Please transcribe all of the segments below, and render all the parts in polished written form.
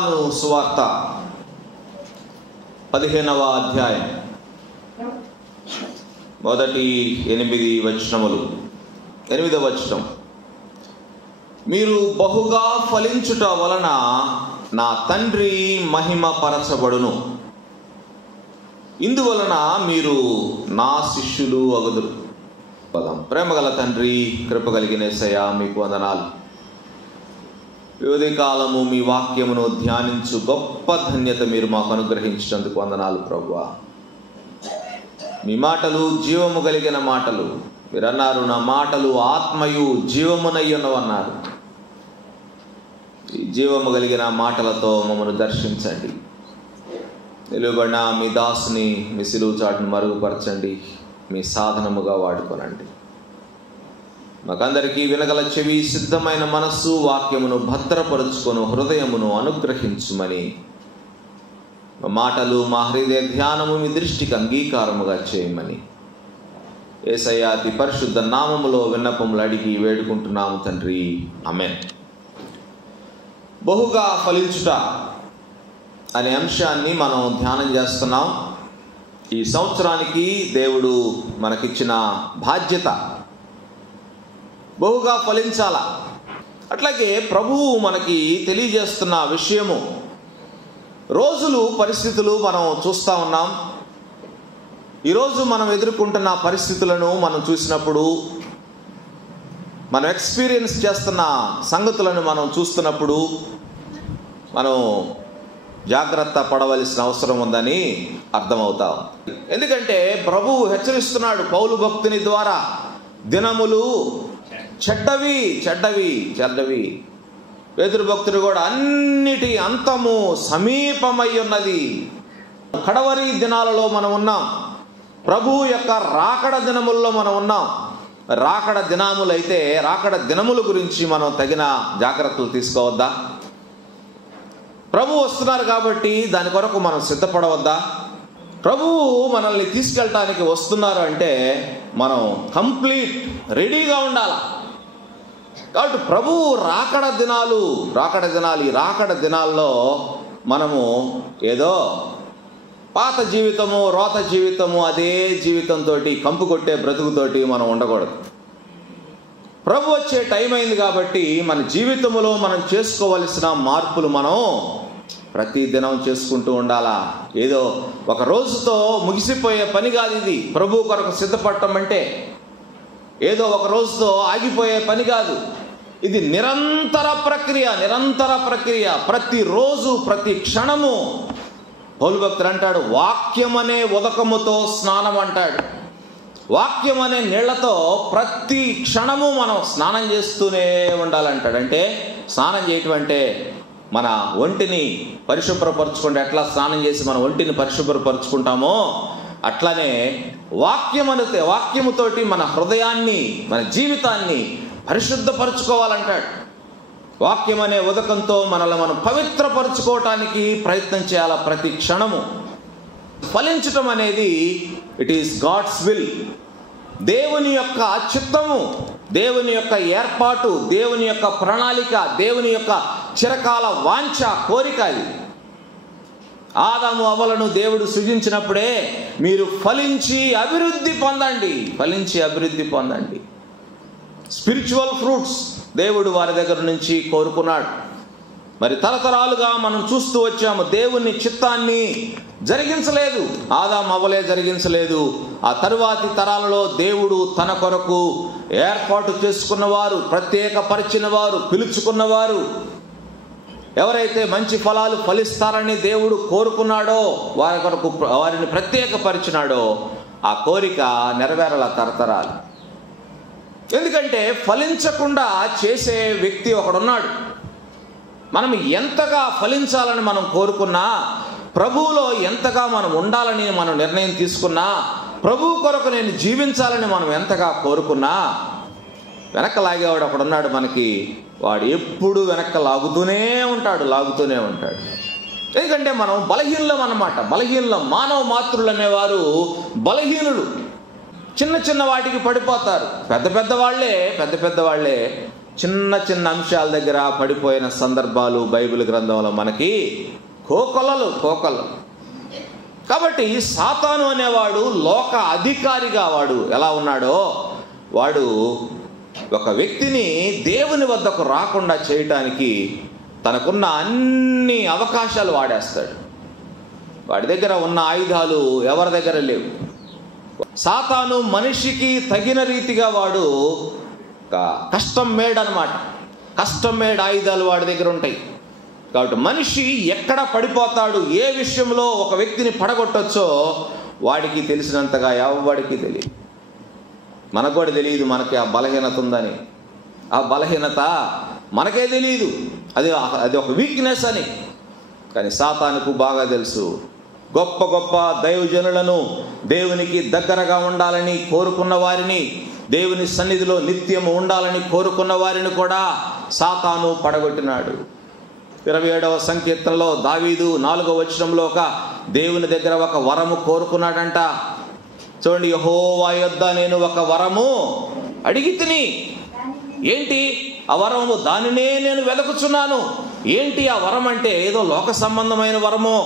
యోహాను సువార్త 15వ అధ్యాయం మొదటి 8 వచనములు. 8వ వచనం, మీరు బహుగా ఫలించుట వలన నా తండ్రి మహిమ పరచబడును, ఇందువలన మీరు నా శిష్యులు అగుదురు. ప్రేమగల తండ్రి, కృప కలిగిన యేసయ్యా, మీకు వందనాలు. ఉదయకాలము మీ వాక్యమును ధ్యానించు గొప్ప ధన్యత మీరు మాకు అనుగ్రహించినందుకు వందనాలు ప్రభువా. మీ మాటలు జీవము కలిగిన మాటలు. మీరు అన్నారు, నా మాటలు ఆత్మయు జీవమునయ్యున్నవన్నారు. ఈ జీవము కలిగిన మాటలతో మమ్మల్ని దర్శించండి. నిలువబడిన మీ దాసుని మీ సిలువ చాటును మరుగుపరచండి, మీ సాధనముగా వాడుకోనండి. మాకందరికీ వినగల చెవి, సిద్ధమైన మనస్సు, వాక్యమును భద్రపరుచుకొని హృదయమును అనుగ్రహించుమని, మా మాటలు మా హృదయ ధ్యానము మీ దృష్టికి అంగీకారముగా చేయమని యేసయ్య అతి పరిశుద్ధ నామములో విన్నపములు అడిగి వేడుకుంటున్నాము తండ్రి, ఆమేన్. బహుగా ఫలించుట అనే అంశాన్ని మనం ధ్యానం చేస్తున్నాం. ఈ సంవత్సరానికి దేవుడు మనకిచ్చిన బాధ్యత బహుగా ఫలించాల. అట్లాగే ప్రభువు మనకి తెలియజేస్తున్న విషయము, రోజులు పరిస్థితులు మనం చూస్తూ ఉన్నాం. ఈరోజు మనం ఎదుర్కొంటున్న పరిస్థితులను మనం చూసినప్పుడు, మనం ఎక్స్పీరియన్స్ చేస్తున్న సంగతులను మనం చూస్తున్నప్పుడు మనం జాగ్రత్త పడవలసిన అవసరం ఉందని అర్థమవుతాం. ఎందుకంటే ప్రభువు హెచ్చరిస్తున్నాడు పౌలు భక్తుని ద్వారా, దినములు చెడ్డవి చెడ్డవి చెడ్డవి. పేతురు భక్తుడు కూడా, అన్నిటి అంతము సమీపమై ఉన్నది. కడవరి దినాలలో మనం ఉన్నాం. ప్రభువు యొక్క రాకడ దినముల్లో మనం ఉన్నాం. రాకడ దినములైతే రాకడ దినముల గురించి మనం తగిన జాగ్రత్తలు తీసుకోవద్దా? ప్రభువు వస్తున్నారు కాబట్టి దాని కొరకు మనం సిద్ధపడవద్దా? ప్రభువు మనల్ని తీసుకెళ్ళటానికి వస్తున్నారు అంటే మనం కంప్లీట్ రెడీగా ఉండాలి. కాబట్టి ప్రభువు రాకడ దినాల్లో మనము ఏదో పాత జీవితము, రోత జీవితము, అదే జీవితంతో కంపు కొట్టే బ్రతుకుతోటి మనం ఉండకూడదు. ప్రభు వచ్చే టైం అయింది కాబట్టి మన జీవితంలో మనం చేసుకోవలసిన మార్పులు మనం ప్రతి దినం చేసుకుంటూ ఉండాలా. ఏదో ఒక రోజుతో ముగిసిపోయే పని కాదు ఇది. ప్రభు కొరకు సిద్ధపడటం అంటే ఏదో ఒక రోజుతో ఆగిపోయే పని కాదు. ఇది నిరంతర ప్రక్రియ. ప్రతిరోజు, ప్రతి క్షణము. పౌలు భక్తుడు అంటాడు, వాక్యం అనే ఉదకముతో స్నానం అంటాడు. వాక్యం అనే నీళ్లతో ప్రతి క్షణము మనం స్నానం చేస్తూనే ఉండాలంటాడు. అంటే స్నానం చేయటం అంటే మన ఒంటిని పరిశుభ్రపరచుకుంటే ఎట్లా స్నానం చేసి మన ఒంటిని పరిశుభ్రపరచుకుంటామో అట్లానే వాక్యముతోటి మన హృదయాన్ని, మన జీవితాన్ని పరిశుద్ధపరచుకోవాలంటాడు. వాక్యం అనే ఉదకంతో మనల్ని మనం పవిత్రపరచుకోవటానికి ప్రయత్నం చేయాలి ప్రతి క్షణము. ఫలించటం అనేది ఇట్ ఈస్ గాడ్స్ విల్. దేవుని యొక్క చిత్తము, దేవుని యొక్క ఏర్పాటు, దేవుని యొక్క ప్రణాళిక, దేవుని యొక్క చిరకాల వాంఛ, కోరిక ఇది. ఆదాము అవ్వలను దేవుడు సృజించినప్పుడే మీరు ఫలించి అభివృద్ధి పొందండి. స్పిరిచువల్ ఫ్రూట్స్ దేవుడు వారి దగ్గర నుంచి కోరుకున్నాడు. మరి తరతరాలుగా మనం చూస్తూ వచ్చాము, దేవుని చిత్తాన్ని జరిగించలేదు, ఆదాము అవ్వలే జరిగించలేదు. ఆ తరువాతి తరాలలో దేవుడు తన కొరకు ఏర్పాటు చేసుకున్నవారు, ప్రత్యేకపరిచిన వారు, పిలుచుకున్నవారు, ఎవరైతే మంచి ఫలాలు ఫలిస్తారని దేవుడు కోరుకున్నాడో వారి కొరకు వారిని ప్రత్యేకపరిచినాడో ఆ కోరిక నెరవేరాల తరతరాలు. ఎందుకంటే ఫలించకుండా చేసే వ్యక్తి ఒకడున్నాడు. మనం ఎంతగా ఫలించాలని మనం కోరుకున్నా, ప్రభువులో ఎంతగా మనం ఉండాలని మనం నిర్ణయం తీసుకున్నా, ప్రభువు కొరకు నేను జీవించాలని మనం ఎంతగా కోరుకున్నా, వెనక్కి లాగేవాడు ఒకడున్నాడు మనకి. వాడు ఎప్పుడు వెనక్కి లాగుతూనే ఉంటాడు. ఎందుకంటే మనం బలహీనులం అన్నమాట. మానవ మాతృలు అనేవారు బలహీనులు. చిన్న వాటికి పడిపోతారు. పెద్ద పెద్ద వాళ్ళే చిన్న చిన్న అంశాల దగ్గర పడిపోయిన సందర్భాలు బైబిల్ గ్రంథంలో మనకి కోకొల్లలు. కాబట్టి సాతాను అనేవాడు లోక అధికారిగా వాడు ఎలా ఉన్నాడో, వాడు ఒక వ్యక్తిని దేవుని వద్దకు రాకుండా చేయటానికి తనకున్న అన్ని అవకాశాలు వాడేస్తాడు. వాడి దగ్గర ఉన్న ఆయుధాలు ఎవరి దగ్గర లేవు. సాతాను మనిషికి తగిన రీతిగా వాడు కస్టమ్ మేడ్ అన్నమాట. కస్టమ్ మేడ్ ఆయుధాలు వాడి దగ్గర ఉంటాయి. కాబట్టి మనిషి ఎక్కడ పడిపోతాడు, ఏ విషయంలో ఒక వ్యక్తిని పడగొట్టొచ్చో వాడికి తెలిసినంతగా ఎవడికి తెలియదు. మనకు కూడా తెలియదు మనకి ఆ బలహీనత ఉందని. ఆ బలహీనత మనకే తెలియదు, అది ఒక వీక్నెస్ అని. కానీ సాతానుకు బాగా తెలుసు. గొప్ప గొప్ప దైవజనులను, దేవునికి దగ్గరగా ఉండాలని కోరుకున్న వారిని, దేవుని సన్నిధిలో నిత్యము ఉండాలని కోరుకున్న వారిని కూడా సాతాను పడగొట్టినాడు. 27వ సంకీర్తనలో దావీదు 4వ వచనంలో ఒక దేవుని దగ్గర ఒక వరము కోరుకున్నాడంట. చూడండి, యెహోవా యొద్ద నేను ఒక వరము అడిగితిని. ఏంటి ఆ వరము? దానినే నేను వెతుకుచున్నాను. ఏంటి ఆ వరం అంటే? ఏదో లోక సంబంధమైన వరమో,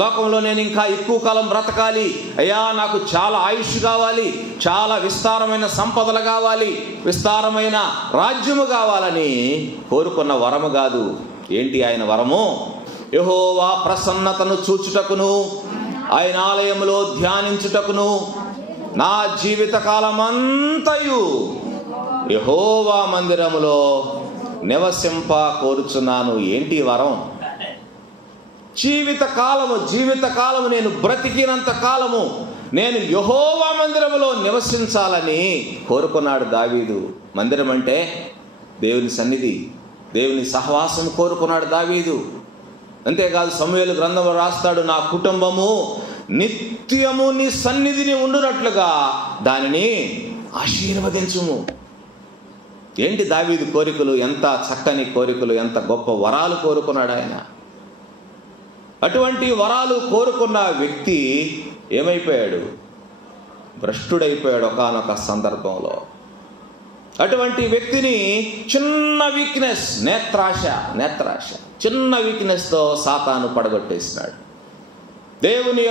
లోకంలో నేను ఇంకా ఎక్కువ కాలం బ్రతకాలి, అయ్యా నాకు చాలా ఆయుష్ కావాలి, చాలా విస్తారమైన సంపదలు కావాలి, విస్తారమైన రాజ్యము కావాలని కోరుకున్న వరము కాదు. ఏంటి ఆయన వరము? యెహోవా ప్రసన్నతను చూచుటకును, ఆయన ఆలయములో ధ్యానించుటకును నా జీవిత కాలమంతయు యెహోవా మందిరములో నివసింప కోరుచున్నాను. ఏంటి వరం? జీవిత కాలము నేను బ్రతికినంత కాలము నేను యెహోవా మందిరములో నివసించాలని కోరుకున్నాడు దావీదు. మందిరం అంటే దేవుని సన్నిధి, దేవుని సహవాసం కోరుకున్నాడు దావీదు. అంతేకాదు సమూయేలు గ్రంథంలో రాస్తాడు, నా కుటుంబము నిత్యము నీ సన్నిధిని ఉండునట్లుగా దానిని ఆశీర్వదించుము. ఏంటి దావీదు కోరికలు? ఎంత చక్కని కోరికలు, ఎంత గొప్ప వరాలు కోరుకున్నాడు ఆయన. అటువంటి వరాలు కోరుకున్న వ్యక్తి ఏమైపోయాడు? భ్రష్టుడైపోయాడు ఒకానొక సందర్భంలో. అటువంటి వ్యక్తిని చిన్న వీక్నెస్, నేత్రాశ చిన్న వీక్నెస్తో సాతాను పడగొట్టేసినాడు. దేవుని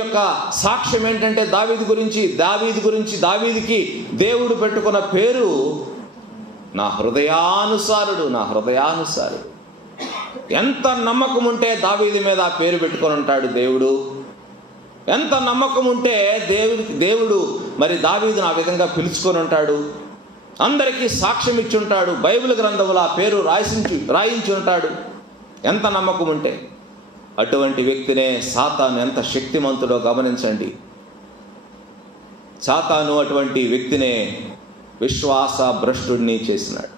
యొక్క సాక్ష్యం ఏంటంటే దావీదుకి దేవుడు పెట్టుకున్న పేరు నా హృదయానుసారుడు. ఎంత నమ్మకం ఉంటే దావీదు మీద ఆ పేరు పెట్టుకొని ఉంటాడు దేవుడు. ఎంత నమ్మకం ఉంటే దేవుడు మరి దావీదును ఆ విధంగా పిలుచుకొని ఉంటాడు, అందరికీ సాక్ష్యం ఇచ్చి ఉంటాడు, బైబిల్ గ్రంథంలో ఆ పేరు రాయించి ఉంటాడు. ఎంత నమ్మకం ఉంటే. అటువంటి వ్యక్తినే సాతాను ఎంత శక్తిమంతుడో గమనించండి. సాతాను అటువంటి వ్యక్తినే విశ్వాస భ్రష్టుడిని చేసినాడు,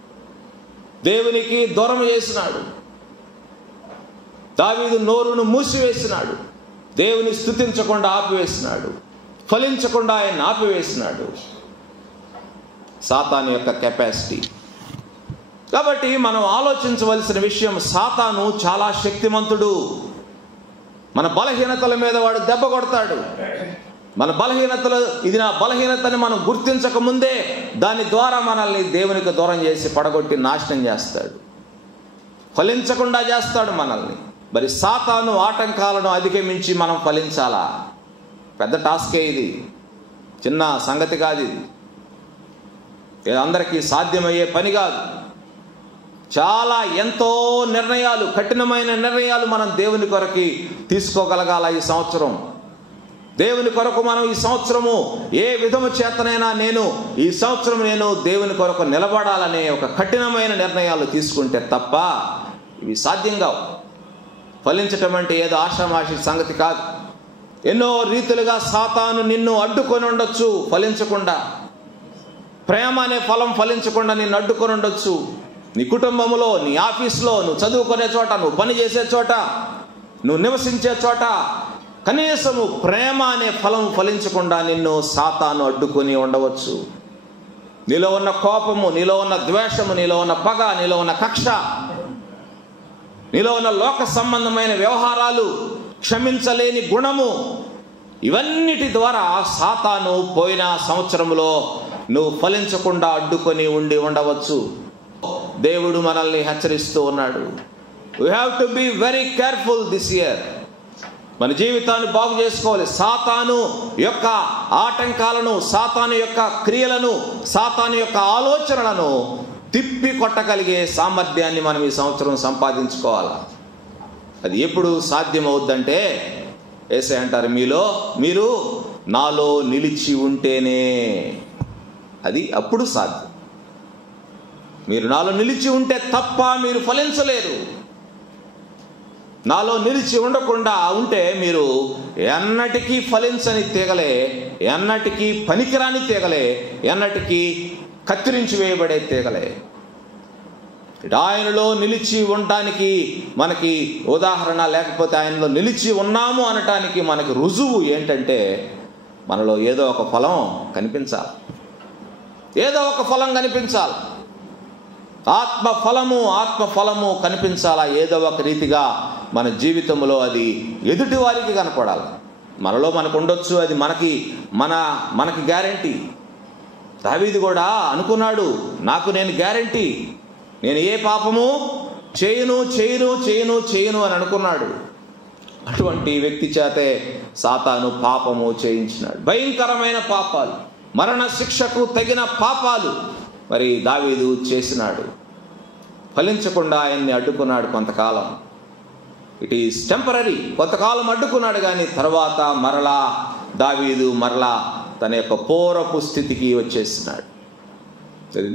దేవునికి దూరం చేసినాడు. దావీదు నోరును మూసివేసినాడు, దేవుని స్తుతించకుండా ఆపివేసినాడు, ఫలించకుండా ఆయన ఆపివేసినాడు. సాతాను యొక్క కెపాసిటీ. కాబట్టి మనం ఆలోచించవలసిన విషయం, సాతాను చాలా శక్తిమంతుడు. మన బలహీనతల మీద వాడు దెబ్బ కొడతాడు. మన బలహీనతలు, ఇది నా బలహీనతని మనం గుర్తించక ముందే దాని ద్వారా మనల్ని దేవునికి దూరం చేసి పడగొట్టి నాశనం చేస్తాడు, ఫలించకుండా చేస్తాడు మనల్ని. మరి సాతాను ఆటంకాలను అధిగమించి మనం ఫలించాలా? పెద్ద టాస్కే ఇది, చిన్న సంగతి కాదు. ఇది అందరికీ సాధ్యమయ్యే పని కాదు. చాలా ఎంతో నిర్ణయాలు, కఠినమైన నిర్ణయాలు మనం దేవుని కొరకు తీసుకోగలగాల. ఈ సంవత్సరం దేవుని కొరకు మనం ఈ సంవత్సరము ఏ విధము చేతనైనా ఈ సంవత్సరం నేను దేవుని కొరకు నిలబడాలనే ఒక కఠినమైన నిర్ణయాలు తీసుకుంటే తప్ప ఇవి సాధ్యం కావు. ఫలించటం అంటే ఏదో ఆషామాషి సంగతి కాదు. ఎన్నో రీతులుగా సాతాను నిన్ను అడ్డుకొని ఉండొచ్చు ఫలించకుండా. ప్రేమ అనే ఫలం ఫలించకుండా నిన్ను అడ్డుకొని ఉండొచ్చు. నీ కుటుంబంలో, నీ ఆఫీస్లో, నువ్వు చదువుకునే చోట, నువ్వు పని చేసే చోట, నువ్వు నివసించే చోట కనీసము ప్రేమ అనే ఫలం ఫలించకుండా నిన్ను సాతాను అడ్డుకొని ఉండవచ్చు. నీలో ఉన్న కోపము, నీలో ఉన్న ద్వేషము, నీలో ఉన్న పగ, నీలో ఉన్న కక్ష, నీలో ఉన్న లోక సంబంధమైన వ్యవహారాలు, క్షమించలేని గుణము, ఇవన్నిటి ద్వారా సాతాను పోయిన సంవత్సరంలో నువ్వు ఫలించకుండా అడ్డుకొని ఉండవచ్చు. దేవుడు మనల్ని హెచ్చరిస్తూ ఉన్నాడు. We have to be very careful this year. మన జీవితాన్ని బాగు చేసుకోవాలి. సాతాను యొక్క ఆటంకాలను, సాతాను యొక్క క్రియలను, సాతాను యొక్క ఆలోచనలను తిప్పి కొట్టగలిగే సామర్థ్యాన్ని మనం ఈ సంవత్సరం సంపాదించుకోవాలి. అది ఎప్పుడు సాధ్యమవుద్దంటే యేసయ్య అంటారు, మీరు నాలో నిలిచి ఉంటేనే అది అప్పుడు సాధ్యం. మీరు నాలో నిలిచి ఉంటే తప్ప మీరు ఫలించలేరు. నాలో నిలిచి ఉండకుండా ఉంటే మీరు ఎన్నటికీ ఫలించని తీగలే, ఎన్నటికీ పనికిరాని తీగలే, ఎన్నటికీ కత్తిరించి వేయబడే తీగలే. ఆయనలో నిలిచి ఉండటానికి మనకి ఉదాహరణ, లేకపోతే ఆయనలో నిలిచి ఉన్నాము అనటానికి మనకి రుజువు ఏంటంటే మనలో ఏదో ఒక ఫలం కనిపించాలి. ఏదో ఒక ఫలం కనిపించాలి. ఆత్మ ఫలము కనిపించాలా. ఏదో ఒక రీతిగా మన జీవితంలో అది ఎదుటి వారికి కనపడాలి. మనలో మనకు ఉండొచ్చు, అది మనకి గ్యారంటీ. దావీదు కూడా అనుకున్నాడు, నేను గ్యారంటీ, నేను ఏ పాపము చేయను అని అనుకున్నాడు. అటువంటి వ్యక్తి చేతే సాతాను పాపము చేయించినాడు. భయంకరమైన పాపాలు, మరణ శిక్షకు తగిన పాపాలు మరి దావీదు చేసినాడు. ఫలించకుండా ఆయన్ని అడ్డుకున్నాడు కొంతకాలం. It is temporary. కొంతకాలం అడ్డుకున్నాడు, కానీ తర్వాత దావీదు తన యొక్క పూర్వపు స్థితికి వచ్చేసినాడు.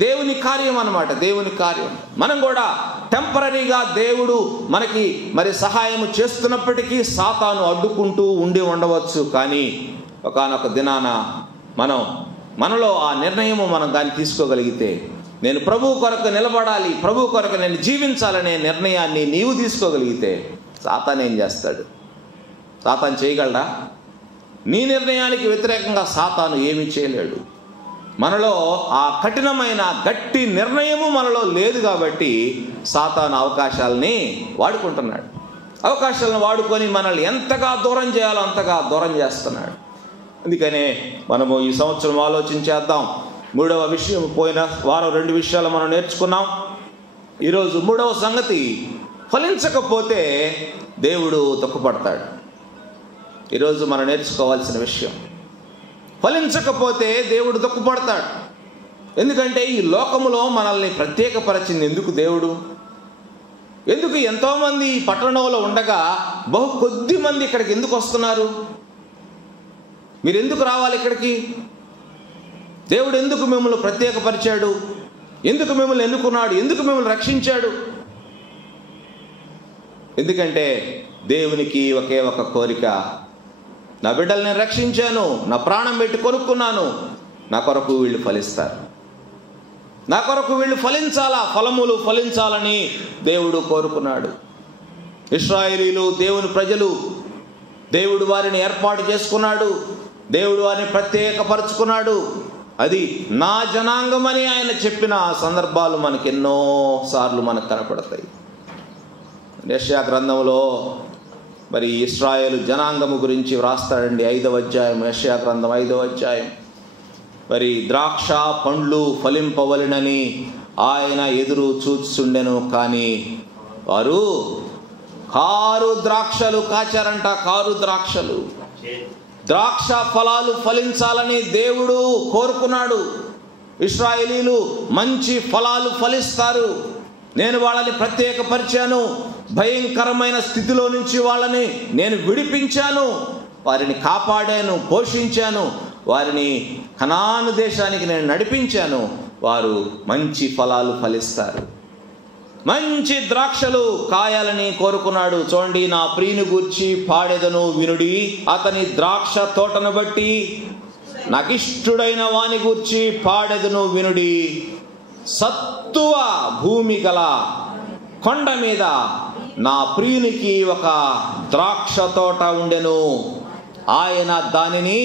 దేవుని కార్యం అన్నమాట, దేవుని కార్యం. మనం కూడా టెంపరరీగా దేవుడు మనకి మరి సహాయం చేస్తున్నప్పటికీ సాతాను అడ్డుకుంటూ ఉండవచ్చు. కానీ ఒకానొక దినాన మనలో ఆ నిర్ణయము మనం దాన్ని తీసుకోగలిగితే, నేను ప్రభువు కొరకు నిలబడాలి, ప్రభువు కొరకు నేను జీవించాలనే నిర్ణయాన్ని నీవు తీసుకోగలిగితే సాతాను ఏం చేస్తాడు? సాతాను చేయగలడా? నీ నిర్ణయానికి వ్యతిరేకంగా సాతాను ఏమీ చేయలేడు. మనలో ఆ కఠినమైన గట్టి నిర్ణయము మనలో లేదు కాబట్టి సాతాను అవకాశాలని వాడుకుంటున్నాడు. అవకాశాలను వాడుకొని మనల్ని ఎంతగా దూరం చేయాలో అంతగా దూరం చేస్తున్నాడు. అందుకనే మనము ఈ సంవత్సరం ఆలోచించేద్దాం. 3వ విషయం, పోయిన వారం 2 విషయాలు మనం నేర్చుకున్నాం. ఈరోజు 3వ సంగతి, ఫలించకపోతే దేవుడు దుఃఖపడతాడు. ఈరోజు మనం నేర్చుకోవాల్సిన విషయం, ఫలించకపోతే దేవుడు దుఃఖపడతాడు. ఎందుకంటే ఈ లోకములో మనల్ని ప్రత్యేకపరిచింది ఎందుకు దేవుడు? ఎందుకు ఎంతోమంది ఈ పట్టణంలో ఉండగా బహు కొద్ది మంది ఇక్కడికి ఎందుకు వస్తున్నారు? మీరు ఎందుకు రావాలి ఇక్కడికి? దేవుడు ఎందుకు మిమ్మల్ని ప్రత్యేకపరిచాడు? ఎందుకు మిమ్మల్ని ఎన్నుకున్నాడు? ఎందుకు మిమ్మల్ని రక్షించాడు? ఎందుకంటే దేవునికి ఒకే ఒక కోరిక, నా బిడ్డల్ని నేను రక్షించాను, నా ప్రాణం పెట్టి కొనుక్కున్నాను, నా కొరకు వీళ్ళు ఫలిస్తారు, నా కొరకు వీళ్ళు ఫలములు ఫలించాలని దేవుడు కోరుకున్నాడు. ఇశ్రాయేలీలు దేవుని ప్రజలు, దేవుడు వారిని ఏర్పాటు చేసుకున్నాడు, దేవుడు వారిని ప్రత్యేకపరుచుకున్నాడు. అది నా జనాంగమని ఆయన చెప్పిన సందర్భాలు మనకి ఎన్నో సార్లు మనకు కనపడతాయి. యెషయా గ్రంథంలో మరి ఇశ్రాయేలు జనాంగము గురించి వ్రాస్తాడండి. 5వ అధ్యాయం, యెషయా గ్రంథం 5వ అధ్యాయం. మరి ద్రాక్ష పండ్లు ఫలింపవలెనని ఆయన ఎదురు చూచుండెను, కానీ వారు కారు ద్రాక్షలు కాచారంట. కారు ద్రాక్షలు, ద్రాక్ష ఫలాలు ఫలించాలని దేవుడు కోరుకున్నాడు. ఇశ్రాయేలీలు మంచి ఫలాలు ఫలిస్తారు, నేను వాళ్ళని ప్రత్యేకపరిచాను, భయంకరమైన స్థితిలో నుంచి వాళ్ళని నేను విడిపించాను, వారిని కాపాడాను, పోషించాను, వారిని కనాను దేశానికి నేను నడిపించాను, వారు మంచి ఫలాలు ఫలిస్తారు, మంచి ద్రాక్షలు కాయాలని కోరుకున్నాడు. చూడండి, నా ప్రియుని గూర్చి పాడెదను వినుడి, అతని ద్రాక్ష తోటను బట్టి నాకిష్టుడైన వాని గూర్చి పాడెదను వినుడి. సత్తువ భూమి గల కొండ మీద నా ప్రియునికి ఒక ద్రాక్ష తోట ఉండెను, ఆయన దానిని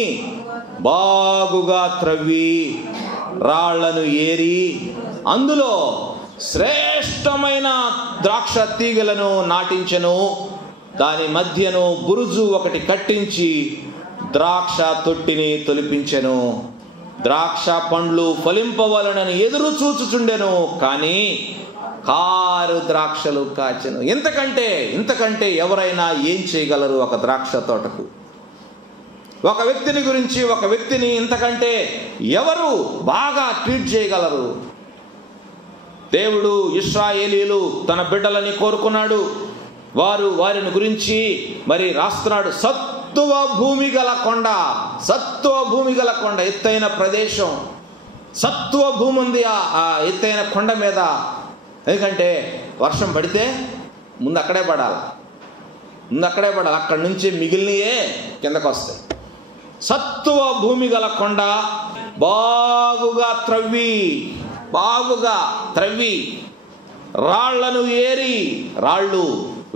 బాగుగా త్రవ్వి రాళ్లను ఏరి అందులో శ్రేష్టమైన ద్రాక్ష తీగలను నాటించెను, దాని మధ్యను బురుజు ఒకటి కట్టించి ద్రాక్ష తొట్టిని తొలిపించెను. ద్రాక్ష పండ్లు ఫలింపవలనని ఎదురు చూచుచుండెను, కానీ కారు ద్రాక్షలు కాచెను. ఇంతకంటే ఎవరైనా ఏం చేయగలరు ఒక ద్రాక్ష తోటకు? ఒక వ్యక్తిని ఇంతకంటే ఎవరు బాగా ట్రీట్ చేయగలరు? దేవుడు ఇశ్రాయేలీయులు తన బిడ్డలని కోరుకున్నాడు. వారిని గురించి మరి రాస్తున్నాడు. సత్తువ భూమి గల కొండ, ఎత్తైన ప్రదేశం, సత్తువ భూమి ఉంది ఆ ఎత్తైన కొండ మీద. ఎందుకంటే వర్షం పడితే ముందు అక్కడే పడాలి. అక్కడి నుంచి మిగిలినయే కిందకు వస్తాయి. సత్తువ భూమి గల కొండ, బాగుగా త్రవ్వి రాళ్లను ఏరి, రాళ్ళు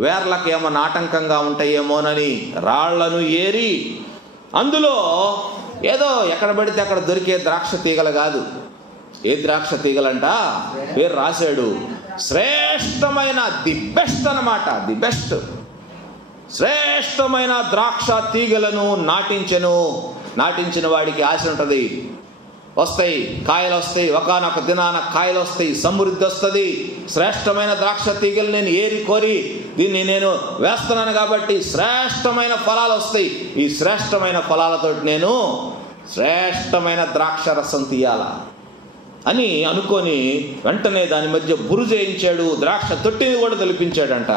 వేర్లకు ఏమన్నా ఆటంకంగా ఉంటాయేమోనని రాళ్లను ఏరి, అందులో ఏదో ఎక్కడ పడితే అక్కడ దొరికే ద్రాక్ష తీగలు కాదు. ఏ ద్రాక్ష తీగలంట పేరు రాశాడు. శ్రేష్టమైన, ది బెస్ట్ అన్నమాట, ది బెస్ట్, శ్రేష్టమైన ద్రాక్ష తీగలను నాటించిన వాడికి ఆశ ఉంటుంది. వస్తాయి, కాయలు వస్తాయి, ఒకానొక దినాన కాయలు వస్తాయి, సమృద్ధి వస్తుంది. శ్రేష్టమైన ద్రాక్ష తీగలు నేను ఏరి కోరి దీన్ని నేను వేస్తున్నాను కాబట్టి శ్రేష్టమైన ఫలాలు వస్తాయి. ఈ శ్రేష్టమైన ఫలాలతో నేను శ్రేష్టమైన ద్రాక్ష రసం తీయాలా అని అనుకొని వెంటనే దాని మధ్య బురుజేయించాడు. ద్రాక్ష తొట్టిని కూడా తొలిపించాడంట.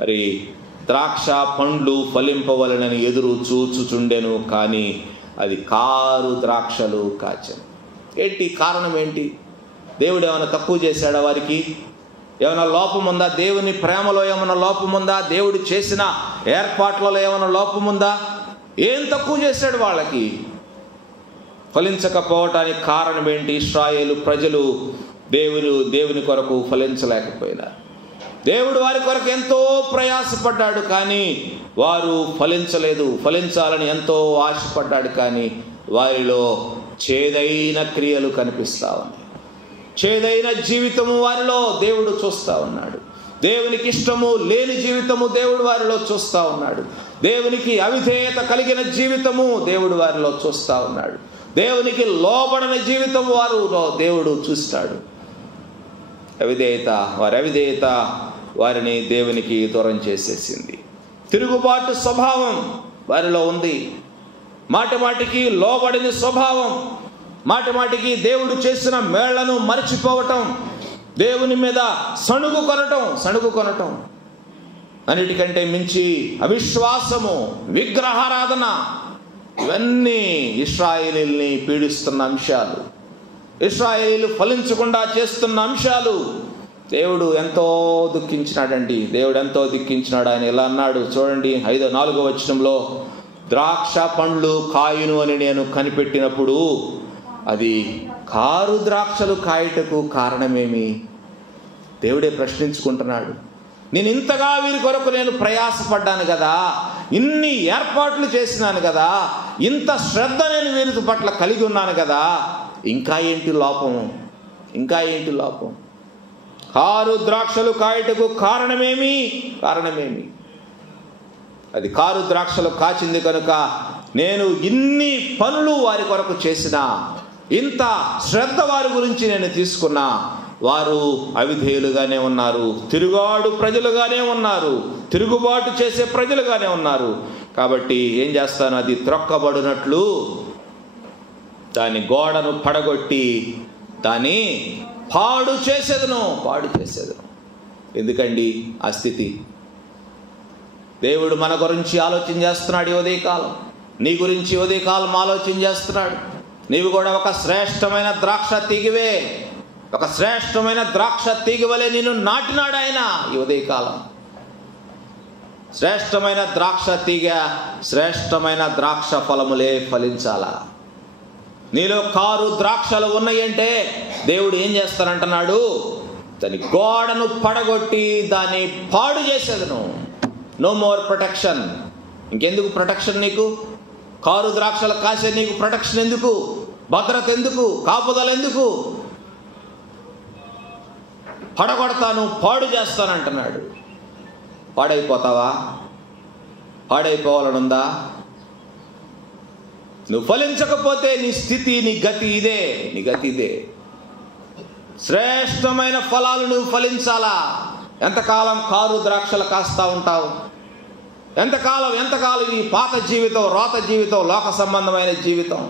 మరి ద్రాక్ష పండ్లు ఫలింపవలనని ఎదురు చూచుచుండెను, కానీ అది కారు ద్రాక్షలు కాచెను. కారణం ఏంటి? దేవుడు ఏమైనా తక్కువ చేశాడా? వారికి ఏమైనా లోపం ఉందా? దేవుని ప్రేమలో ఏమైనా లోపం ఉందా? దేవుడు చేసిన ఏర్పాట్లలో ఏమైనా లోపం ఉందా? ఏం తక్కువ చేశాడు వాళ్ళకి? ఫలించకపోవటానికి కారణం ఏంటి? ఇశ్రాయేలు ప్రజలు దేవుని కొరకు ఫలించలేకపోయినారు. దేవుడు వారి కొరకు ఎంతో ప్రయాసపడ్డాడు, కానీ వారు ఫలించలేదు. ఫలించాలని ఎంతో ఆశపడ్డాడు, కానీ వారిలో చేదైన క్రియలు కనిపిస్తా ఉన్నాయి. చేదైన జీవితము వారిలో దేవుడు చూస్తూ ఉన్నాడు. దేవునికి ఇష్టము లేని జీవితము దేవుడు వారిలో చూస్తూ ఉన్నాడు. దేవునికి అవిధేయత కలిగిన జీవితము దేవుడు వారిలో చూస్తూ ఉన్నాడు. దేవునికి లోబడని జీవితం వారిలో దేవుడు చూస్తాడు. వారి అవిధేయత వారిని దేవునికి దూరం చేసేసింది. తిరుగుబాటు స్వభావం వారిలో ఉంది. మాటిమాటికి లోబడిన స్వభావం, మాటిమాటికి దేవుడు చేసిన మేళ్లను మరచిపోవటం, దేవుని మీద సణుగు కొనటం, అన్నిటికంటే మించి అవిశ్వాసము, విగ్రహారాధన, ఇవన్నీ ఇశ్రాయేలీయుల్ని పీడిస్తున్న అంశాలు, ఇశ్రాయేలీయులు ఫలించకుండా చేస్తున్న అంశాలు. దేవుడు ఎంతో దుఃఖించినాడండి. ఆయన ఇలా అన్నాడు చూడండి, 4వ వచనంలో, ద్రాక్ష పండ్లు కాయును అని నేను కనిపెట్టినప్పుడు అది కారు ద్రాక్షలు కాయటకు కారణమేమి? దేవుడే ప్రశ్నించుకుంటున్నాడు. నేను ఇంతగా వీరి కొరకు నేను ప్రయాసపడ్డాను కదా, ఇన్ని ఏర్పాట్లు చేసినాను కదా, ఇంత శ్రద్ధ నేను వీరి పట్ల కలిగి ఉన్నాను కదా, ఇంకా ఏంటి లోపం? కారు ద్రాక్షలు కాయటకు కారణమేమి? అది కారు ద్రాక్షలు కాచింది కనుక నేను ఇన్ని పనులు వారి కొరకు చేసిన, ఇంత శ్రద్ధ వారి గురించి నేను తీసుకున్నా, వారు అవిధేయులుగానే ఉన్నారు, తిరుగాడు ప్రజలుగానే ఉన్నారు, తిరుగుబాటు చేసే ప్రజలుగానే ఉన్నారు. కాబట్టి ఏం చేస్తాను? అది త్రొక్కబడినట్లు దాని గోడను పడగొట్టి దాన్ని పాడు చేసేదను. ఎందుకండి ఆ స్థితి? దేవుడు మన గురించి ఆలోచన చేస్తున్నాడు. ఉదయకాలం నీ గురించి ఉదయకాలం ఆలోచన చేస్తున్నాడు. నీవు కూడా ఒక శ్రేష్టమైన ద్రాక్ష తీగవే, ఒక శ్రేష్టమైన ద్రాక్ష తీగవలే నిన్ను నాటినాడు ఆయన. ఈ ఉదయకాలం శ్రేష్టమైన ద్రాక్ష తీగ, శ్రేష్టమైన ద్రాక్ష ఫలములే ఫలించాలా. నీలో కారు ద్రాక్షలు ఉన్నాయంటే దేవుడు ఏం చేస్తానంటున్నాడు? దాని గోడను పడగొట్టి దాన్ని పాడు చేసేదను. No more protection. ఇంకెందుకు ప్రొటెక్షన్ నీకు? కారు ద్రాక్షలు కాసే నీకు ప్రొటెక్షన్ ఎందుకు? భద్రత ఎందుకు? కాపుదల ఎందుకు? పడగొడతాను, పాడు చేస్తానంటున్నాడు. పాడైపోతావా? పాడైపోవాలనుందా? నువ్వు ఫలించకపోతే నీ స్థితి, నీ గతి ఇదే. శ్రేష్టమైన ఫలాలు నువ్వు ఫలించాలా. ఎంతకాలం కారు ద్రాక్షలు కాస్తా ఉంటావు? ఎంతకాలం ఈ పాత జీవితం, రోత జీవితం, లోక సంబంధమైన జీవితం,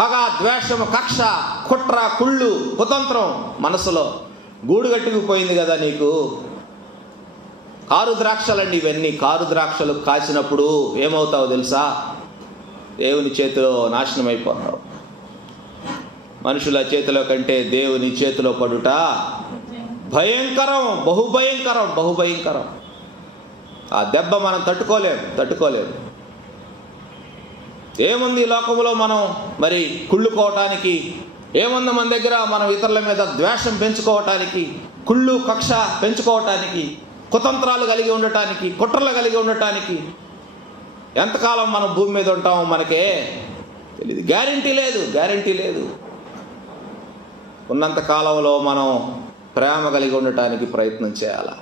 పగ, ద్వేషము, కక్ష, కుట్ర, కుళ్ళు, కుతంత్రం మనసులో గూడు కట్టుకుపోయింది కదా నీకు. కారు ద్రాక్షలండి ఇవన్నీ. కారు ద్రాక్షలు కాసినప్పుడు ఏమవుతావు తెలుసా? దేవుని చేతిలో నాశనం అయిపోతావు. మనుషుల చేతిలో కంటే దేవుని చేతిలో పడుట భయంకరం, బహుభయంకరం. ఆ దెబ్బ మనం తట్టుకోలేము. ఏముంది ఈ లోకంలో మనం మరి కుళ్ళుకోవటానికి? ఏముంది మన దగ్గర? మనం ఇతరుల మీద ద్వేషం పెంచుకోవటానికి, కుళ్ళు కక్ష పెంచుకోవటానికి, కుతంత్రాలు కలిగి ఉండటానికి, కుట్రలు కలిగి ఉండటానికి. ఎంతకాలం మనం భూమి మీద ఉంటామో మనకే తెలియదు. గ్యారంటీ లేదు. ఉన్నంత కాలంలో మనం ప్రేమ కలిగి ఉండటానికి ప్రయత్నం చేయాలా.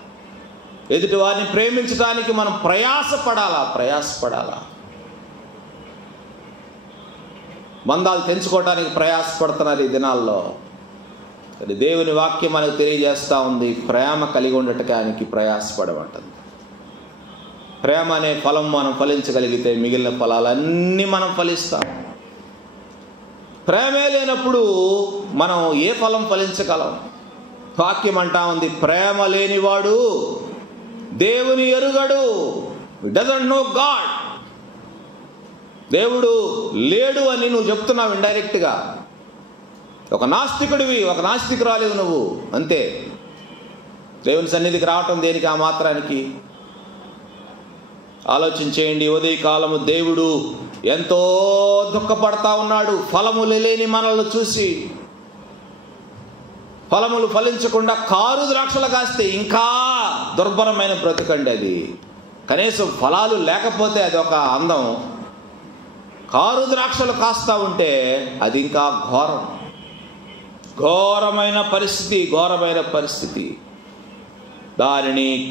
ఎదుటి వారిని ప్రేమించడానికి మనం ప్రయాసపడాలా. బంధాలు తెంచుకోవడానికి ప్రయాసపడుతున్నారు ఈ దినాల్లో. దేవుని వాక్యం మనకు తెలియజేస్తూ ఉంది, ప్రేమ కలిగి ఉండటానికి ప్రయాసపడమంటుంది. ప్రేమ అనే ఫలం మనం ఫలించగలిగితే మిగిలిన ఫలాలన్నీ మనం ఫలిస్తాం. ప్రేమే లేనప్పుడు మనం ఏ ఫలం ఫలించగలం? వాక్యం అంటా ఉంది, ప్రేమ లేనివాడు దేవుని ఎరుగడు. Doesn't know God. దేవుడు లేడు అని నువ్వు చెప్తున్నావు ఇండైరెక్ట్గా. ఒక నాస్తికుడివి, ఒక నాస్తికురాలివి నువ్వు, అంతే. దేవుని సన్నిధికి రావటం దేనికి? ఆ మాత్రానికి. ఆలోచించేయండి. ఉదయకాలము దేవుడు ఎంతో దుఃఖపడతా ఉన్నాడు ఫలములు లేని మనల్ని చూసి. ఫలములు ఫలించకుండా కారు ద్రాక్షలు కాస్తే ఇంకా దుర్భరమైన బ్రతుకండి అది. కనీసం ఫలాలు లేకపోతే అది ఒక అందం. కారు ద్రాక్షలు కాస్తా ఉంటే అది ఇంకా ఘోరమైన పరిస్థితి.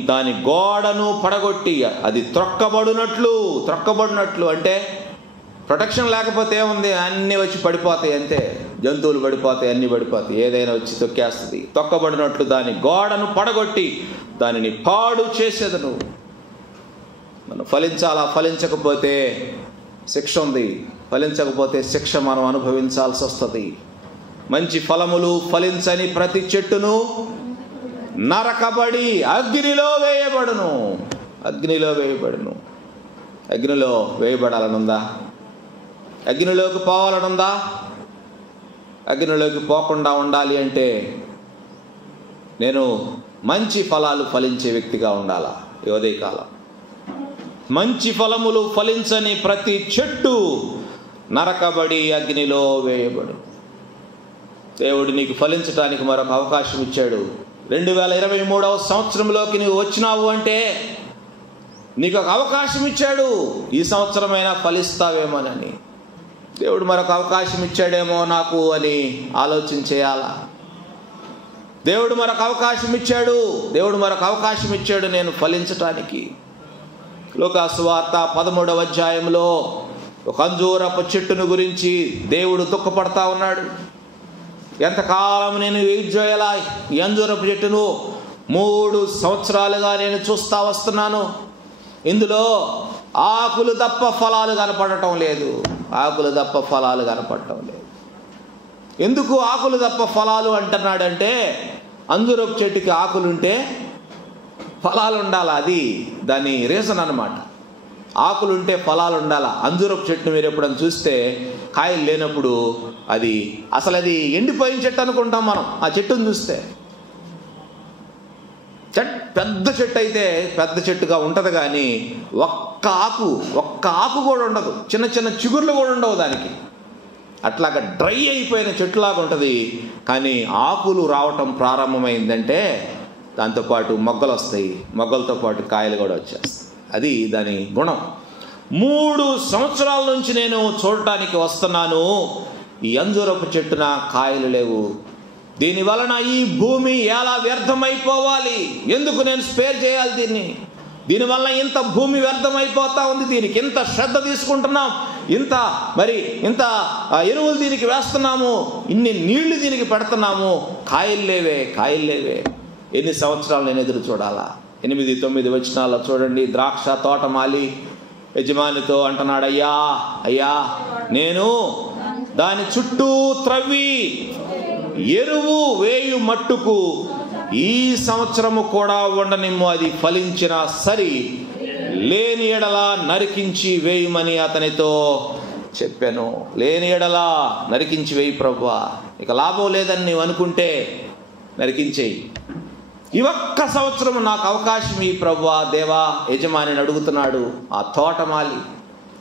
దాని గోడను పడగొట్టి అది త్రొక్కబడినట్లు అంటే ప్రొటెక్షన్ లేకపోతే ఏముంది? అన్నీ వచ్చి పడిపోతాయి అంతే. జంతువులు పడిపోతాయి, అన్నీ పడిపోతాయి, ఏదైనా వచ్చి తొక్కేస్తుంది. తొక్కబడినట్లు దాని గోడను పడగొట్టి దానిని పాడు చేసేదను. మనం ఫలించకపోతే శిక్ష ఉంది. ఫలించకపోతే శిక్ష మనం అనుభవించాల్సి వస్తుంది. మంచి ఫలములు ఫలించని ప్రతి చెట్టును నరకబడి అగ్నిలో వేయబడును. అగ్నిలో వేయబడాలనుందా? అగ్నిలోకి పోవాలనుందా? అగ్నిలోకి పోకుండా ఉండాలి అంటే నేను మంచి ఫలాలు ఫలించే వ్యక్తిగా ఉండాలా. ఈ ఉదయకాలం మంచి ఫలములు ఫలించని ప్రతి చెట్టు నరకబడి అగ్నిలో వేయబడు. దేవుడు నీకు ఫలించడానికి మరొక అవకాశం ఇచ్చాడు. 2023వ సంవత్సరంలోకి నువ్వు వచ్చినావు అంటే నీకు ఒక అవకాశం ఇచ్చాడు. ఈ సంవత్సరమైనా ఫలిస్తావేమోనని. దేవుడు మరొక అవకాశం ఇచ్చాడేమో నాకు అని ఆలోచన చేయాలా. దేవుడు మరొక అవకాశం ఇచ్చాడు నేను ఫలించటానికి. లూకాసు వార్త 13వ అధ్యాయంలో ఒక అంజూరపు చెట్టును గురించి దేవుడు దుఃఖపడతా ఉన్నాడు. ఎంతకాలం నేను వెయిట్ చేయాలా? ఈ అంజూరపు చెట్టును 3 సంవత్సరాలుగా నేను చూస్తా వస్తున్నాను. ఇందులో ఆకులు తప్ప ఫలాలు కనపడటం లేదు. ఎందుకు ఆకులు తప్ప ఫలాలు అంటున్నాడంటే, అంజూరపు చెట్టుకి ఆకులుంటే ఫలాలు ఉండాలా, అది దాని రీజన్ అన్నమాట. ఆకులుంటే ఫలాలు ఉండాలా. అంజూరపు చెట్టును మీరు ఎప్పుడైనా చూస్తే కాయలు లేనప్పుడు అది ఎండిపోయిన చెట్టు అనుకుంటాం మనం. ఆ చెట్టును చూస్తే పెద్ద చెట్టు అయితే పెద్ద చెట్టుగా ఉంటుంది, కానీ ఒక్క ఆకు కూడా ఉండదు. చిన్న చిన్న చిగుర్లు కూడా ఉండవు దానికి. అట్లాగా డ్రై అయిపోయిన చెట్టులాగా ఉంటుంది. కానీ ఆకులు రావటం ప్రారంభమైందంటే దాంతోపాటు మొగ్గలు వస్తాయి, మొగ్గలతో పాటు కాయలు కూడా వచ్చేస్తాయి. అది దాని గుణం. 3 సంవత్సరాల నుంచి నేను చూడటానికి వస్తున్నాను, ఈ అంజూరపు చెట్టున కాయలు లేవు. దీని వలన ఈ భూమి ఎలా వ్యర్థమైపోవాలి? ఎందుకు నేను స్పేర్ చేయాలి దీనివల్ల ఇంత భూమి వ్యర్థమైపోతా ఉంది. దీనికి ఇంత శ్రద్ధ తీసుకుంటున్నాం, ఇంత ఎరువులు దీనికి వేస్తున్నాము, ఇన్ని నీళ్లు దీనికి పెడుతున్నాము, కాయలు లేవే. ఎన్ని సంవత్సరాలు నేను ఎదురు చూడాలా? 8-9 వచనాల్లో చూడండి. ద్రాక్ష తోటమాలి యజమానితో అంటున్నాడు, అయ్యా నేను దాని చుట్టూ త్రవ్వి ఎరువు వేయు మట్టుకు ఈ సంవత్సరము కూడా ఉండనిమ్ము, అది ఫలించినా సరి, లేని ఎడల నరికించి వేయమని అతనితో చెప్పాను. లేని ఎడల నరికించి వేయి ప్రభువా, ఇక లాభం లేదని నీవు అనుకుంటే నరికించేయి. ఈ ఒక్క సంవత్సరం నాకు అవకాశం ఈ ప్రభువా దేవా యజమానిని అడుగుతున్నాడు ఆ తోటమాలి.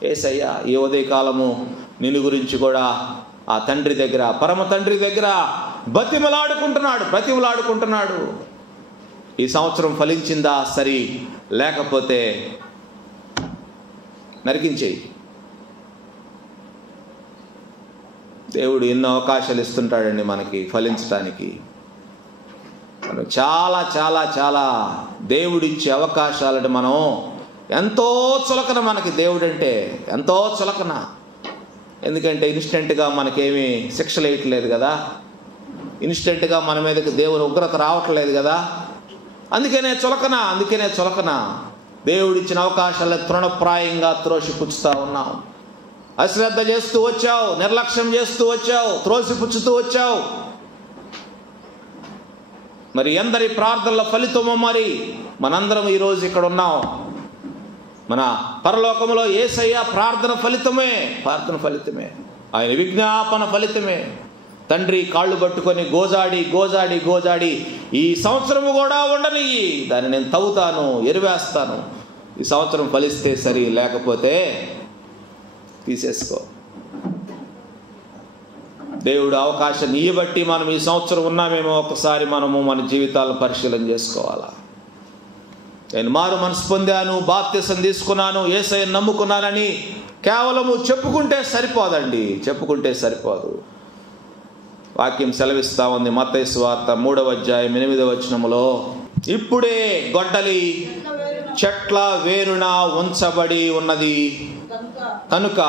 యేసయ్యా ఈ ఉదయకాలము నిన్ను గురించి కూడా ఆ తండ్రి దగ్గర, పరమ తండ్రి దగ్గర బ్రతిమలాడుకుంటున్నాడు. ఈ సంవత్సరం ఫలించిందా సరి, లేకపోతే నరికించేయి. దేవుడు ఎన్నో అవకాశాలు ఇస్తుంటాడండి మనకి ఫలించడానికి. మనం చాలా చాలా చాలా దేవుడిచ్చే అవకాశాలని మనం ఎంతో చులకన, మనకి దేవుడు అంటే ఎంతో చులకన. ఎందుకంటే ఇన్స్టెంట్గా మనకేమీ శిక్షలు వేయట్లేదు కదా, ఇన్స్టెంట్గా మన మీదకి దేవుని ఉగ్రత రావట్లేదు కదా. అందుకనే చులకన. దేవుడిచ్చిన అవకాశాలను తృణప్రాయంగా త్రోసిపుచ్చుతూ ఉన్నాం. అశ్రద్ధ చేస్తూ వచ్చావు, నిర్లక్ష్యం చేస్తూ వచ్చావు, త్రోసిపుచ్చుతూ వచ్చావు. మరి ఎందరి ప్రార్థనల ఫలితమో మరి మనందరం ఈరోజు ఇక్కడ ఉన్నాం. మన పరలోకంలో యేసయ్య ప్రార్థన ఫలితమే, ఆయన విజ్ఞాపన ఫలితమే. తండ్రి కాళ్ళు పట్టుకొని గోజాడి ఈ సంవత్సరము కూడా ఉండనియ్యి, దాన్ని నేను తవ్వుతాను, ఎరువేస్తాను. ఈ సంవత్సరం ఫలిస్తే సరి, లేకపోతే తీసేసుకో. దేవుడు అవకాశాన్ని ఇవ్వబట్టి మనం ఈ సంవత్సరం ఉన్నామేమో ఒకసారి మనము మన జీవితాలను పరిశీలన చేసుకోవాలా. నేను మారు మనసు పొందాను, బాప్తిసం తీసుకున్నాను, యేసయ్యను నమ్ముకున్నానని కేవలము చెప్పుకుంటే సరిపోదు. వాక్యం సెలవిస్తా ఉంది. మత్తయి సువార్త 3వ అధ్యాయం 8వ వచనములో, ఇప్పుడే గొడ్డలి చెట్ల వేరున ఉంచబడి ఉన్నది కనుక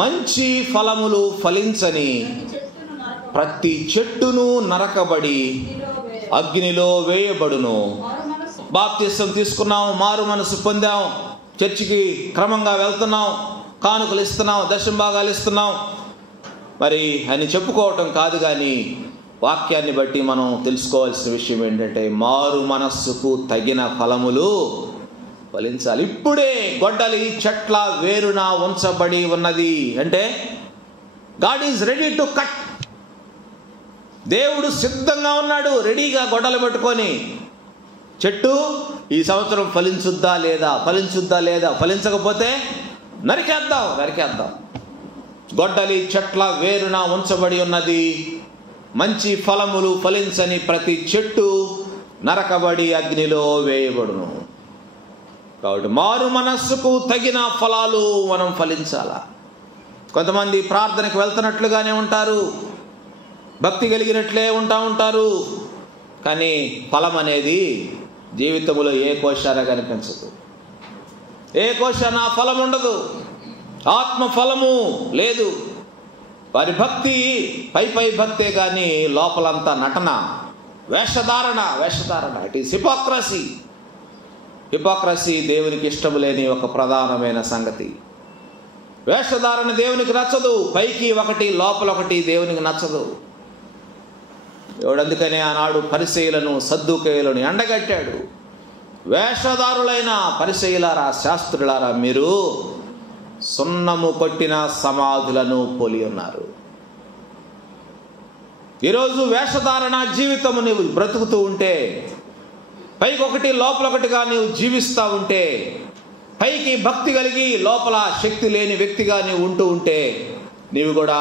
మంచి ఫలములు ఫలించని ప్రతి చెట్టును నరకబడి అగ్నిలో వేయబడును. బాప్తిసం తీసుకున్నాం, మారు మనసు పొందాం, చర్చికి క్రమంగా వెళ్తున్నాం, కానుకలు ఇస్తున్నాం, దశంభాగాలు ఇస్తున్నాం, మరి అని చెప్పుకోవటం కాదు. కానీ వాక్యాన్ని బట్టి మనం తెలుసుకోవాల్సిన విషయం ఏంటంటే మారు మనస్సుకు తగిన ఫలములు ఫలించాలి. ఇప్పుడే గొడ్డలి చెట్ల వేరున ఉంచబడి ఉన్నది అంటే God is ready to cut. దేవుడు సిద్ధంగా ఉన్నాడు, రెడీగా గొడ్డలు పట్టుకొని. చెట్టు ఈ సంవత్సరం ఫలించుద్దా లేదా, ఫలించకపోతే నరికేద్దాం. గొడ్డలి చెట్ల వేరున ఉంచబడి ఉన్నది, మంచి ఫలములు ఫలించని ప్రతి చెట్టు నరకబడి అగ్నిలో వేయబడును. కాబట్టి మారు మనస్సుకు తగిన ఫలాలు మనం ఫలించాలా. కొంతమంది ప్రార్థనకు వెళ్తున్నట్లుగానే ఉంటారు, భక్తి కలిగినట్లే ఉంటారు, కానీ ఫలం అనేది జీవితంలో ఏ కోశాన కనిపించదు, ఏ కోశాన ఫలం ఉండదు, ఆత్మ ఫలము లేదు. వారి భక్తి పై భక్తే కానీ లోపలంతా నటన, వేషధారణ. ఇట్ ఈస్ హిపోక్రసీ దేవునికి ఇష్టము లేని ఒక ప్రధానమైన సంగతి. వేషధారణ దేవునికి నచ్చదు, పైకి ఒకటి లోపల ఒకటి దేవునికి నచ్చదు. అందుకనే ఆనాడు పరిసయ్యులను సద్దూకయ్యులను ఎండగట్టాడు. వేషధారులైన పరిసయ్యులారా, శాస్త్రులారా, మీరు సున్నము కొట్టిన సమాధులను పోలి ఉన్నారు. ఈరోజు వేషధారణ జీవితము నీవు బ్రతుకుతూ ఉంటే, పైకి ఒకటి లోపల ఒకటిగా నీవు జీవిస్తూ ఉంటే, పైకి భక్తి కలిగి లోపల శక్తి లేని వ్యక్తిగా నీవు ఉంటూ ఉంటే, నీవు కూడా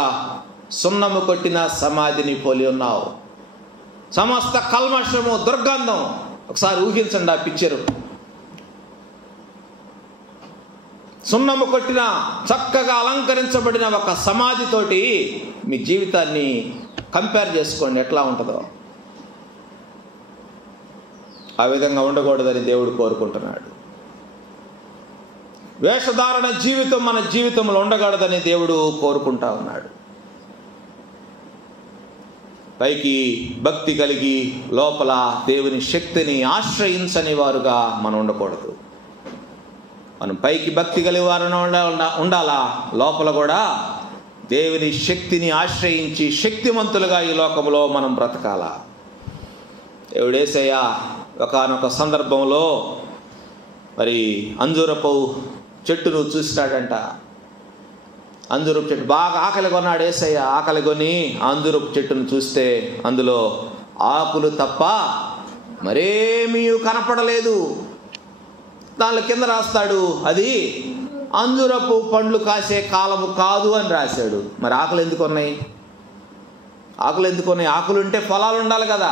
సున్నము కొట్టిన సమాధిని పోలి ఉన్నావు. సమస్త కల్మషము, దుర్గంధం. ఒకసారి ఊహించండి ఆ పిక్చరు. సున్నము కొట్టిన చక్కగా అలంకరించబడిన ఒక సమాధితోటి మీ జీవితాన్ని కంపేర్ చేసుకోండి, ఎట్లా ఉంటుందో. ఆ విధంగా ఉండకూడదని దేవుడు కోరుకుంటున్నాడు. వేషధారణ జీవితం మన జీవితంలో ఉండకూడదని దేవుడు కోరుకుంటా ఉన్నాడు. పైకి భక్తి కలిగి లోపల దేవుని శక్తిని ఆశ్రయించని వారుగా మనం ఉండకూడదు. మనం పైకి భక్తి కలిగి వారు ఉండాలా, లోపల కూడా దేవుని శక్తిని ఆశ్రయించి శక్తిమంతులుగా ఈ లోకంలో మనం బ్రతకాలా. దేవుడు యేసయ్య ఒకానొక సందర్భంలో మరి అంజూరపు చెట్టును చూస్తాడంట. అంజూరపు చెట్టు బాగా ఆకలి కొన్నాడు యేసయ్య. ఆకలి కొని అంజూరపు చెట్టును చూస్తే అందులో ఆకులు తప్ప మరేమీ కనపడలేదు. దానిలో కింద రాస్తాడు, అది అంజూరపు పండ్లు కాసే కాలము కాదు అని రాశాడు. మరి ఆకులు ఎందుకు ఉన్నాయి? ఆకులు ఎందుకు ఉన్నాయి? ఆకులు ఉంటే ఫలాలు ఉండాలి కదా.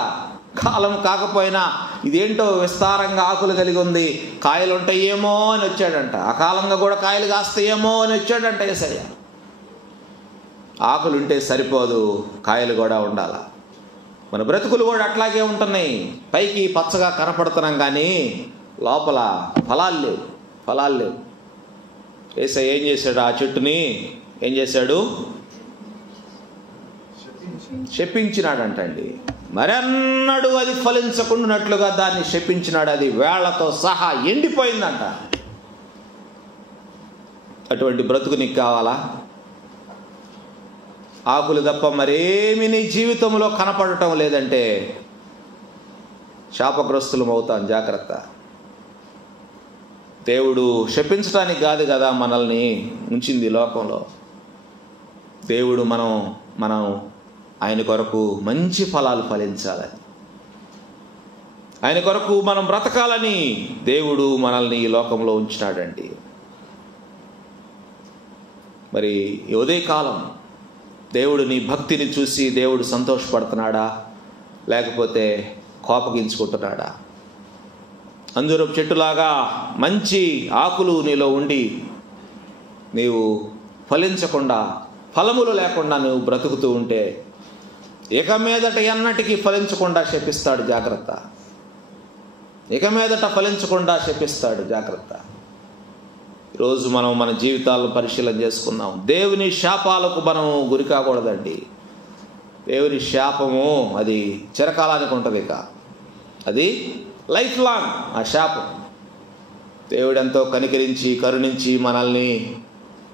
కాలం కాకపోయినా ఇదేంటో విస్తారంగా ఆకులు కలిగి ఉంది, కాయలు ఉంటాయేమో అని వచ్చాడంట. అకాలంగా కూడా కాయలు కాస్తాయేమో అని వచ్చాడంట యేసయ్య. ఆకులు ఉంటే సరిపోదు, కాయలు కూడా ఉండాల. మన బ్రతుకులు కూడా అట్లాగే ఉంటున్నాయి. పైకి పచ్చగా కనపడుతున్నాం కానీ లోపల ఫలాలు లేవు. యేసయ్య ఏం చేశాడు? ఆ చెట్టుని ఏం చేశాడు? శపించినాడంటండి. మరెన్నడూ అది ఫలించకుండానట్లుగా దాన్ని శపించినాడు. అది వేళ్లతో సహా ఎండిపోయిందంట. అటువంటి బ్రతుకు నీకు కావాలా? ఆకులు తప్ప మరేమి నీ జీవితంలో కనపడటం లేదంటే శాపగ్రస్తులం అవుతాం. జాగ్రత్త. దేవుడు శపించడానికి కాదు కదా మనల్ని ఉంచింది లోకంలో. దేవుడు మనం ఆయన కొరకు మంచి ఫలాలు ఫలించాలని, ఆయన కొరకు మనం బ్రతకాలని దేవుడు మనల్ని ఈ లోకంలో ఉంచినాడండి. మరి ఉదయకాలం దేవుడు నీ భక్తిని చూసి దేవుడు సంతోషపడుతున్నాడా, లేకపోతే కోపగించుకుంటున్నాడా? అంజూరపు చెట్టులాగా మంచి ఆకులు నీలో ఉండి నీవు ఫలించకుండా, ఫలములు లేకుండా నువ్వు బ్రతుకుతూ ఉంటే ఇక మీదట ఎన్నటికీ ఫలించకుండా శపిస్తాడు. జాగ్రత్త. ఇక మీదట ఫలించకుండా శపిస్తాడు. జాగ్రత్త. ఈరోజు మనం మన జీవితాలను పరిశీలన చేసుకున్నాం. దేవుని శాపాలకు మనం గురి కాకూడదండి. దేవుని శాపము అది చిరకాలానికి ఉంటుంది. ఇక అది లైఫ్ లాంగ్. ఆ శాపం దేవుడు ఎంతో కనికరించి కరుణించి మనల్ని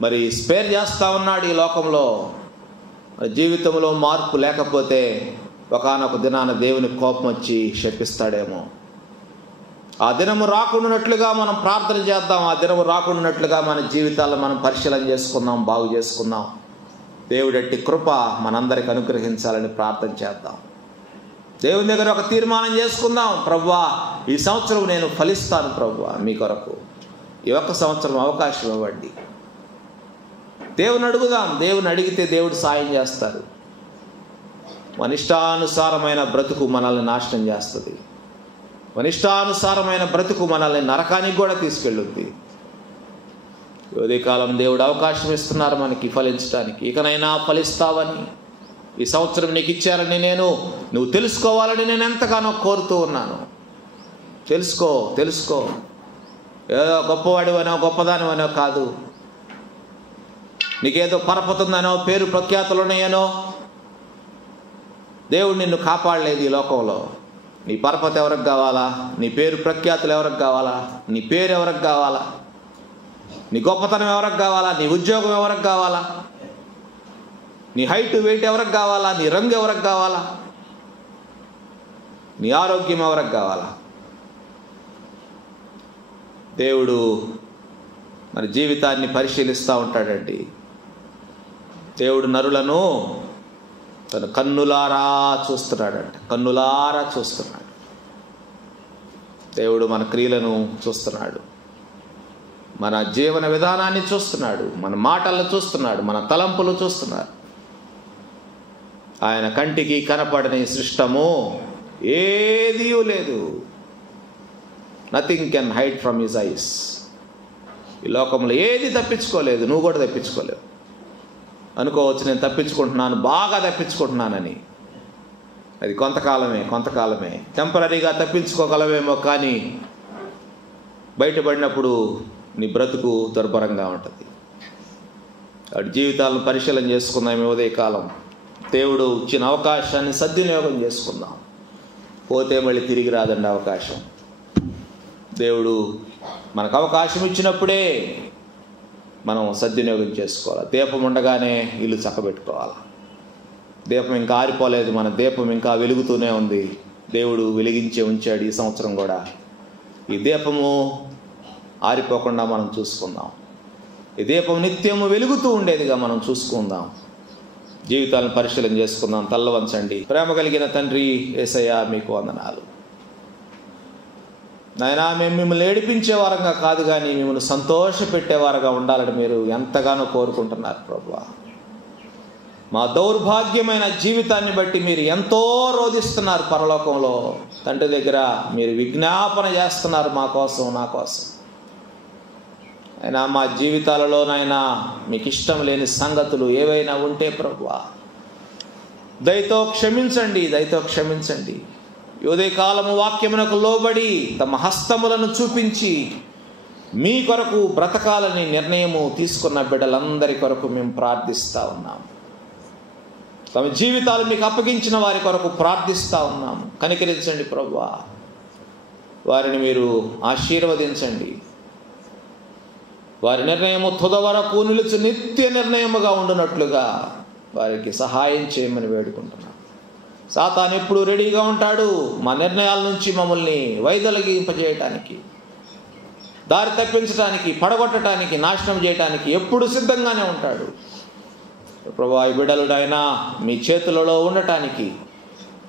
మరి స్పేర్ చేస్తూ ఉన్నాడు ఈ లోకంలో. జీవితంలో మార్పు లేకపోతే ఒకానొక దినాన దేవుని కోపం వచ్చి శపిస్తాడేమో. ఆ దినము రాకుండానట్లుగా మనం ప్రార్థన చేద్దాం. ఆ దినము రాకుండానట్లుగా మన జీవితాలను మనం పరిశీలన చేసుకుందాం, బాగు చేసుకుందాం. దేవుడట్టి కృప మనందరికి అనుగ్రహించాలని ప్రార్థన చేద్దాం. దేవుని దగ్గర ఒక తీర్మానం చేసుకుందాం. ప్రభువా, ఈ సంవత్సరం నేను ఫలిస్తాను ప్రభువా మీ కొరకు. ఈ ఒక్క సంవత్సరం అవకాశం ఇవ్వండి. దేవుని అడుగుదాం. దేవుని అడిగితే దేవుడు సాయం చేస్తారు. మన ఇష్టానుసారమైన బ్రతుకు మనల్ని నాశనం చేస్తుంది. మన ఇష్టానుసారమైన బ్రతుకు మనల్ని నరకానికి కూడా తీసుకెళ్ళుద్ది. ఉదయకాలం దేవుడు అవకాశం ఇస్తున్నారు మనకి ఫలించడానికి. ఇకనైనా ఫలిస్తావని, ఈ సంవత్సరం నీకు ఇచ్చారని నువ్వు తెలుసుకోవాలని నేను ఎంతగానో కోరుతూ ఉన్నాను. తెలుసుకో. ఏదో గొప్పవాడివనో గొప్పదానివనో కాదు, నీకేదో పరపతుందనో పేరు ప్రఖ్యాతులు ఉన్నాయనో దేవుడు నిన్ను కాపాడలేదు ఈ లోకంలో. నీ పరపతి ఎవరికి కావాలా? నీ పేరు ప్రఖ్యాతులు ఎవరికి కావాలా? నీ పేరు ఎవరికి కావాలా? నీ గొప్పతనం ఎవరికి కావాలా? నీ ఉద్యోగం ఎవరికి కావాలా? నీ హైట్ వెయిట్ ఎవరికి కావాలా? నీ రంగు ఎవరికి కావాలా? నీ ఆరోగ్యం ఎవరికి కావాలా? దేవుడు మరి జీవితాన్ని పరిశీలిస్తూ ఉంటాడండి. దేవుడు నరులను తన కన్నులారా చూస్తున్నాడంట. కన్నులారా చూస్తున్నాడు. దేవుడు మన క్రియలను చూస్తున్నాడు, మన జీవన విధానాన్ని చూస్తున్నాడు, మన మాటలను చూస్తున్నాడు, మన తలంపులు చూస్తున్నాడు. ఆయన కంటికి కనపడని సృష్టము ఏదీ లేదు. Nothing can hide from his eyes. ఈ లోకంలో ఏది తప్పించుకోలేదు. నువ్వు కూడా తప్పించుకోలేవు. అనుకోవచ్చు నేను తప్పించుకుంటున్నాను, బాగా తప్పించుకుంటున్నానని. అది కొంతకాలమే టెంపరీగా తప్పించుకోగలవేమో, కానీ బయటపడినప్పుడు నీ బ్రతుకు దుర్భరంగా ఉంటుంది. వాటి జీవితాలను పరిశీలన చేసుకుందాం. ఈ ఉదయకాలం దేవుడు ఇచ్చిన అవకాశాన్ని సద్వినియోగం చేసుకుందాం. పోతే మళ్ళీ తిరిగి రాదండి అవకాశం. దేవుడు మనకు అవకాశం ఇచ్చినప్పుడే మనం సద్వినియోగం చేసుకోవాలి. దీపం ఉండగానే ఇల్లు చక్కబెట్టుకోవాలి. దీపం ఇంకా ఆరిపోలేదు, మన దీపం ఇంకా వెలుగుతూనే ఉంది. దేవుడు వెలిగించే ఉంచాడు ఈ సంవత్సరం కూడా. ఈ దీపము ఆరిపోకుండా మనం చూసుకుందాం. ఈ దీపం నిత్యము వెలుగుతూ ఉండేదిగా మనం చూసుకుందాం. జీవితాలను పరిశీలన చేసుకుందాం. తల్ల వంచండి. ప్రేమ కలిగిన తండ్రి యేసయ్య, మీకు వందనాలు నాయనా. మేము మిమ్మల్ని ఏడిపించేవారంగా కాదు కానీ మిమ్మల్ని సంతోషపెట్టేవారుగా ఉండాలని మీరు ఎంతగానో కోరుకుంటున్నారు ప్రభువా. మా దౌర్భాగ్యమైన జీవితాన్ని బట్టి మీరు ఎంతో రోధిస్తున్నారు పరలోకంలో. తండ్రి దగ్గర మీరు విజ్ఞాపన చేస్తున్నారు మా కోసం, నా కోసం. అయినా మా జీవితాలలోనైనా మీకు ఇష్టం లేని సంగతులు ఏవైనా ఉంటే ప్రభువా దయతో క్షమించండి, దయతో క్షమించండి. ఉదయకాలము వాక్యమునకు లోబడి తమ హస్తములను చూపించి మీ కొరకు బ్రతకాలని నిర్ణయము తీసుకున్న బిడ్డలందరి కొరకు మేము ప్రార్థిస్తూ ఉన్నాము. తమ జీవితాలు మీకు అప్పగించిన వారి కొరకు ప్రార్థిస్తూ ఉన్నాము. కనికరించండి ప్రభువా. వారిని మీరు ఆశీర్వదించండి. వారి నిర్ణయము తుద వరకు నిలుచు నిత్య నిర్ణయముగా ఉండునట్లుగా వారికి సహాయం చేయమని వేడుకుంటున్నాం. సాతాను ఎప్పుడు రెడీగా ఉంటాడు మా నిర్ణయాల నుంచి మమ్మల్ని వైదొలగింపజేయటానికి, దారి తప్పించడానికి, పడగొట్టడానికి, నాశనం చేయడానికి ఎప్పుడు సిద్ధంగానే ఉంటాడు. ప్రభువా, ఈ బిడ్డలుడైనా మీ చేతులలో ఉండటానికి,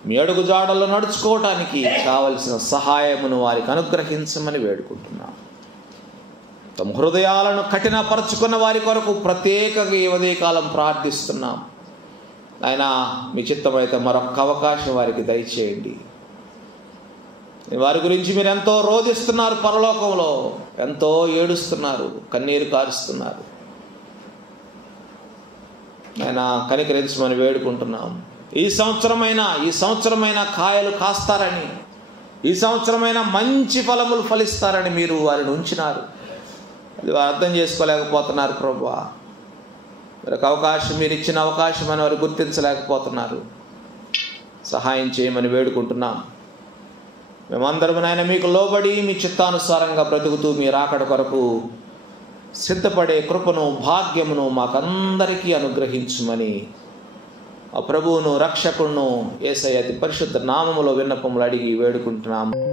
మీ అడుగు జాడల్లో నడుచుకోవటానికి కావలసిన సహాయమును వారికి అనుగ్రహించమని వేడుకుంటున్నాం. తమ హృదయాలను కఠినపరచుకున్న వారి కొరకు ప్రత్యేకంగా ఈ ఉదయకాలం ప్రార్థిస్తున్నాం. ఆయన మీ చిత్తమైతే మరొక అవకాశం వారికి దయచేయండి. వారి గురించి మీరు ఎంతో రోధిస్తున్నారు, పరలోకంలో ఎంతో ఏడుస్తున్నారు, కన్నీరు కారుస్తున్నారు. ఆయన కనికరించమని వేడుకుంటున్నాం. ఈ సంవత్సరమైన కాయలు కాస్తారని, ఈ సంవత్సరమైన మంచి ఫలములు ఫలిస్తారని మీరు వారిని ఉంచినారు. అది వారు అర్థం చేసుకోలేకపోతున్నారు ప్రభువా. మరొక అవకాశం, మీరు ఇచ్చిన అవకాశం అని వారు గుర్తించలేకపోతున్నారు. సహాయం చేయమని వేడుకుంటున్నాం. మేమందరం నాయన మీకు లోబడి మీ చిత్తానుసారంగా బ్రతుకుతూ మీ రాకడ కొరకు సిద్ధపడే కృపను, భాగ్యమును మాకందరికీ అనుగ్రహించుమని ఆ ప్రభువును, రక్షకుడును యేసయ్య అతి పరిశుద్ధ నామములో విన్నపములు అడిగి వేడుకుంటున్నాము.